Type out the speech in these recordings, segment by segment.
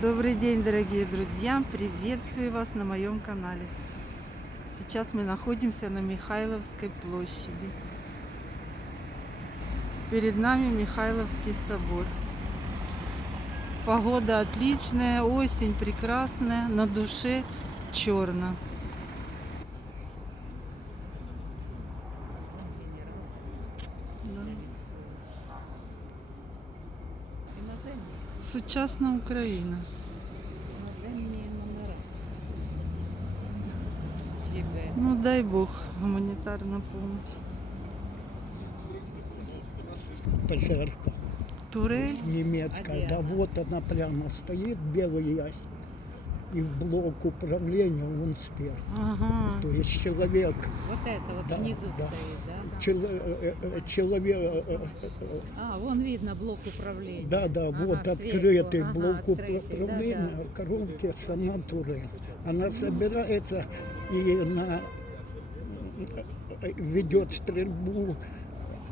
Добрый день, дорогие друзья! Приветствую вас на моем канале. Сейчас мы находимся на Михайловской площади. Перед нами Михайловский собор. Погода отличная, осень прекрасная, на душе черно. Да. Іноземні, Сучасна Україна. іноземні номера. ЧБ. Ну дай Бог, гуманитарная помощь. ПЗРК Турель. немецкая. А Да где вот она прямо стоит, белый ящик. И блок управления он сверху. Ага. То есть человек, Вот это вот Да, внизу да. стоит, да? чело- э, э, человек, э, э, э, А, вон видно блок управления. да, да, Ага, вот сверху, открытый ага, блок открытый, управления, да-да. а коробки сама турель. Она собирается и на э, ведет стрельбу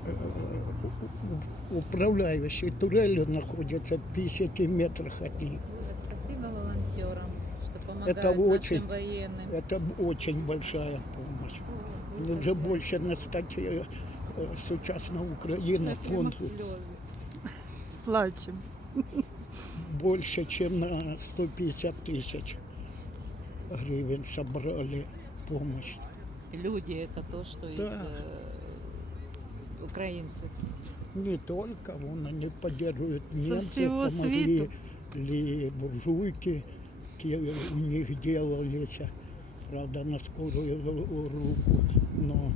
э, управляющий турелью находится в 50 метрах от них. Спасибо волонтерам, что помогают Это очень- нашим военным. Это очень большая помощь. Вы Ну, Вже так більше на статті е, сучасна Україна знаете, прямо фонду слезы. Плачем. більше, ніж на 150 тисяч гривень собрали помощь. Люди это то, что из Да. э, украинцев. Не только, вон они поддерживают Со немцы, всего помогли світу. ли буржуйки, ки- у них делались, правда, на скорую руку, но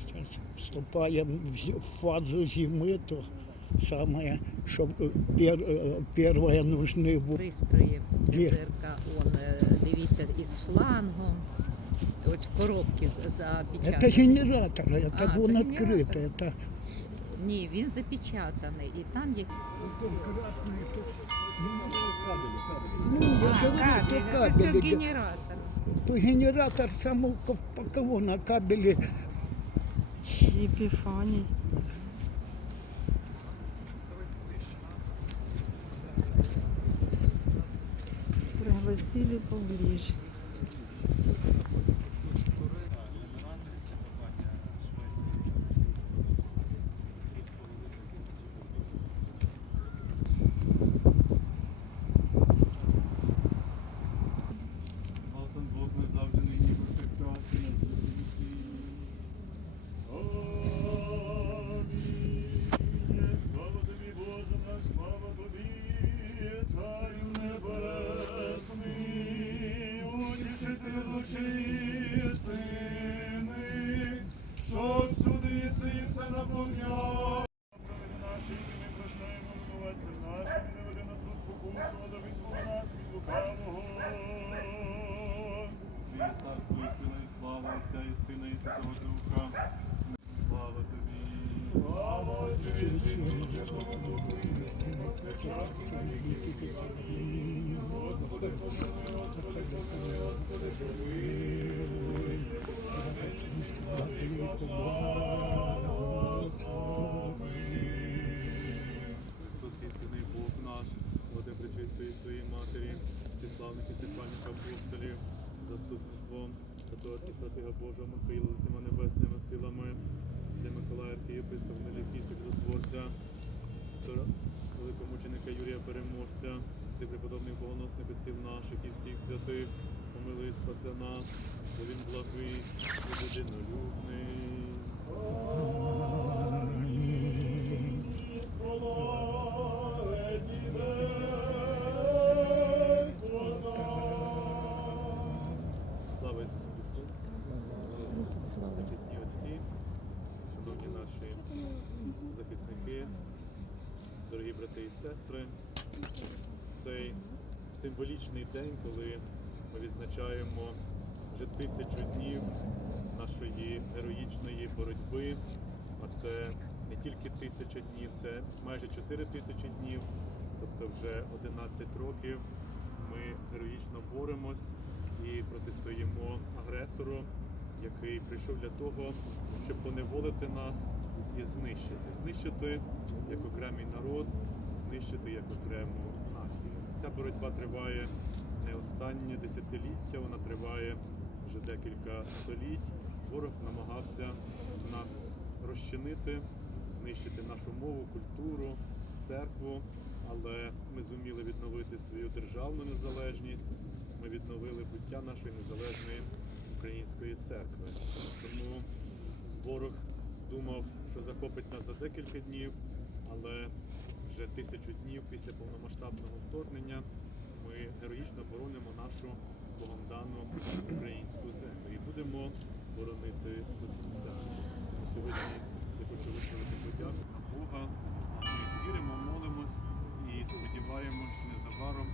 сейчас вступаем в зи- в фазу зимы, то самое, что пер, э, первое нужны бу- Пристрої Де? ПЗРК, он, е, дивіться, із шлангом. Ось в коробці з- Это запечатаний. генератор, это А, вон это открыто, генератор. это Ні, він запечатаний. І там є ну, я А, кабель, то это все генератор. то генератор само по по кого на кабеле Епифаний. Пригласили поближе. Отця і Сина, і Святого Духа. Слава тобі. Слава Отцю і Сину, і Святому Духу, і повсякчас, і на віки Господи, Амінь. Господи, помилуй, Господи, помилуй, Господи, помилуй. Ти преподобних богоносних отців наших і всіх святих, помилуй і спаси нас, бо він благий і людинолюбний. Слава Ісусу Христу! Захисні отці, шановні наші захисники, дорогі брати і сестри, цей символічний день, коли ми відзначаємо вже тисячу днів нашої героїчної боротьби, а це не тільки тисяча днів, це майже чотири тисячі днів, тобто вже 11 років ми героїчно боремось і протистоїмо агресору, який прийшов для того, щоб поневолити нас і знищити. Знищити як окремий народ, знищити як окрему. Ця боротьба триває не останнє десятиліття, вона триває вже декілька століть. Ворог намагався нас розчинити, знищити нашу мову, культуру, церкву, але ми зуміли відновити свою державну незалежність. Ми відновили буття нашої незалежної української церкви. Тому ворог думав, що захопить нас за декілька днів, але вже тисячу днів після повномасштабного вторгнення ми героїчно боронимо нашу Богом дану українську землю і будемо боронити кінця. Сьогодні я хочу висловити подяку на Бога. Ми віримо, молимось і сподіваємось, що незабаром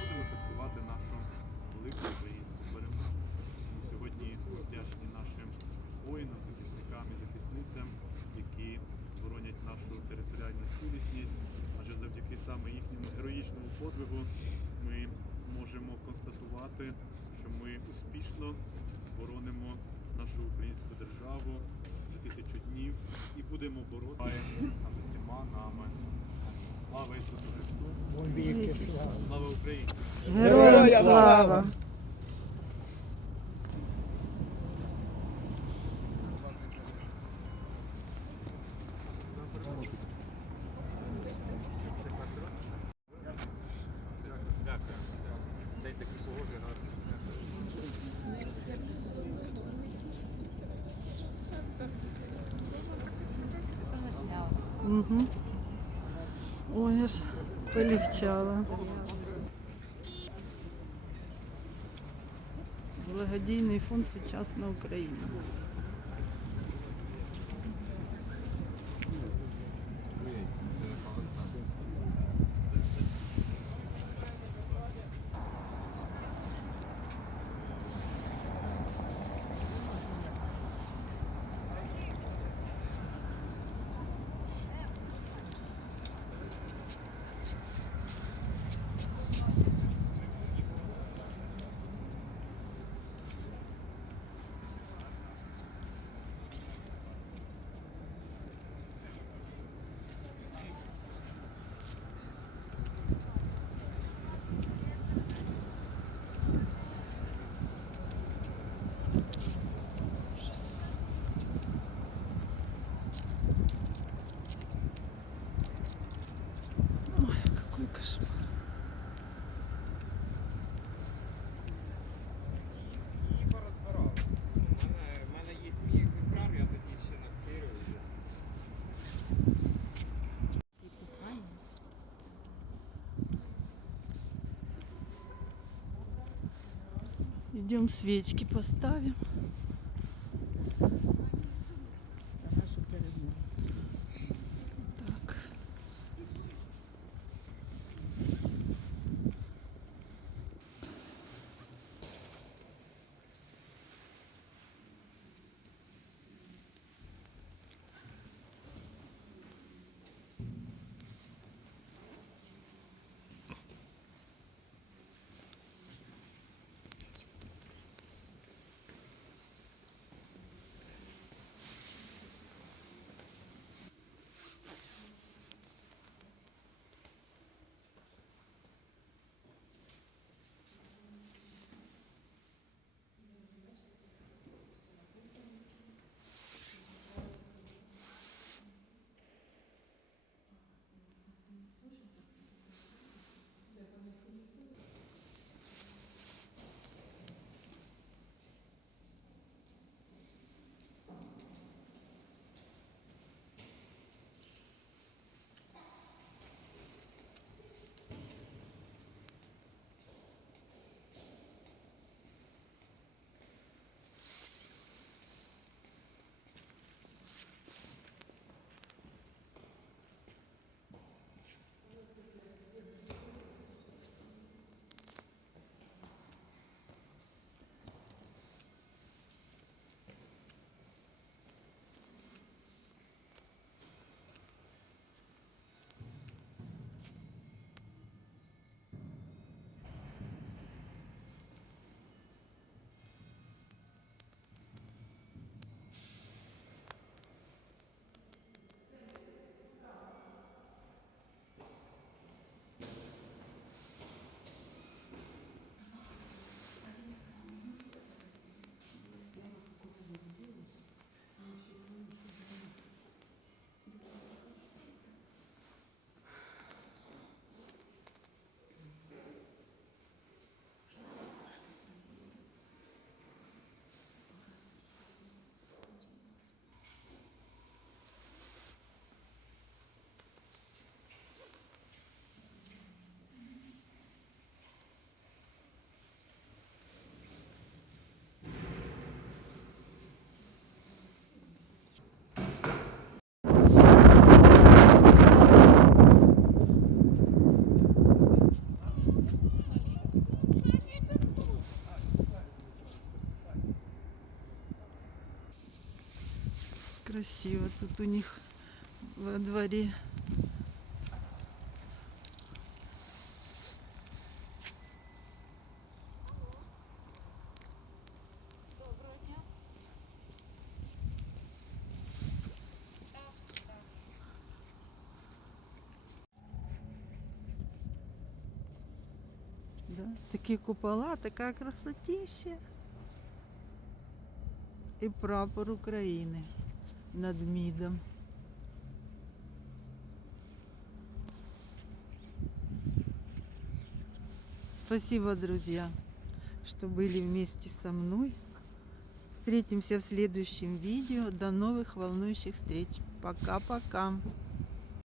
будемо фіксувати нашу велику українську будемо над усіма нами. Слава Ісусу Христу! Слава. Україні! Героям слава! Угу. Ой, аж полегчало. Благодійний фонд «Сучасна Україна». Идем свечки поставим. красиво тут у них во дворе. Да, такі купола, така красотища. І прапор України над МИДом. Спасибо, друзья, что были вместе со мной. Встретимся в следующем видео. До новых волнующих встреч. Пока-пока.